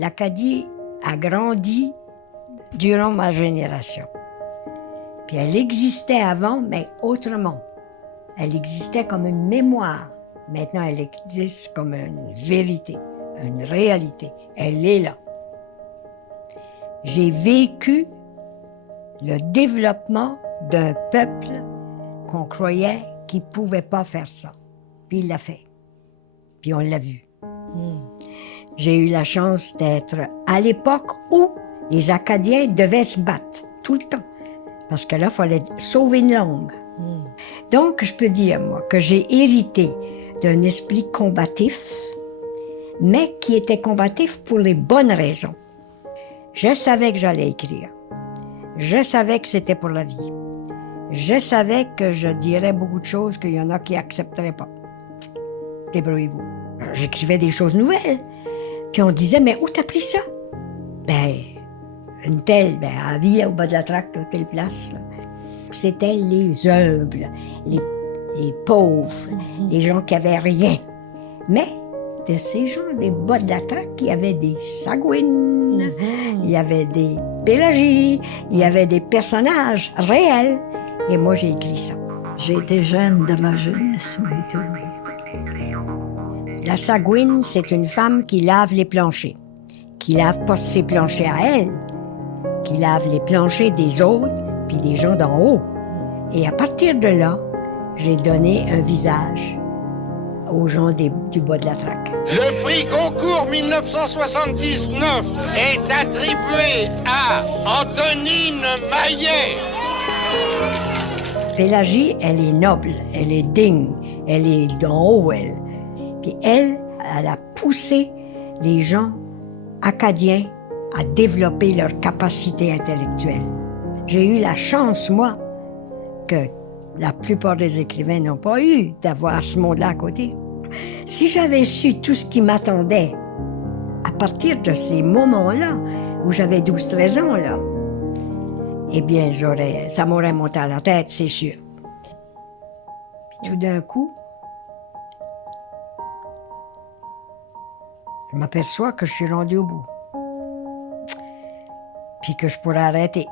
l'Acadie a grandi durant ma génération. Puis elle existait avant, mais autrement. Elle existait comme une mémoire. Maintenant, elle existe comme une vérité, une réalité. Elle est là. J'ai vécu le développement d'un peuple qu'on croyait qu'il ne pouvait pas faire ça. Puis il l'a fait. Puis on l'a vu. J'ai eu la chance d'être à l'époque où les Acadiens devaient se battre tout le temps. Parce que là, il fallait sauver une langue. Donc, je peux dire, moi, que j'ai hérité d'un esprit combatif, mais qui était combatif pour les bonnes raisons. Je savais que j'allais écrire. Je savais que c'était pour la vie. Je savais que je dirais beaucoup de choses qu'il y en a qui n'accepteraient pas. Débrouillez-vous. J'écrivais des choses nouvelles. Puis on disait, mais où t'as pris ça? Ben, une telle, à Vie, au bas de la traque, là, telle place. Là. C'était les humbles, les pauvres, les gens qui avaient rien. Mais de ces gens des bas de la traque, il y avait des Sagouines, il y avait des Pélagies, il y avait des personnages réels. Et moi, j'ai écrit ça. J'ai été jeune de ma jeunesse, moi et tout. La Sagouine, c'est une femme qui lave les planchers. Qui lave pas ses planchers à elle, qui lave les planchers des autres, puis des gens d'en haut. Et à partir de là, j'ai donné un visage aux gens du bas de la traque. Le prix concours 1979 est attribué à Antonine Maillet. Pélagie, elle est noble, elle est digne, elle est d'en haut, elle. Puis elle a poussé les gens acadiens à développer leur capacité intellectuelle. J'ai eu la chance, moi, que la plupart des écrivains n'ont pas eu d'avoir ce monde-là à côté. Si j'avais su tout ce qui m'attendait à partir de ces moments-là, où j'avais 12-13 ans, là, eh bien, ça m'aurait monté à la tête, c'est sûr. Puis tout d'un coup, je m'aperçois que je suis rendu au bout. Puis que je pourrais arrêter.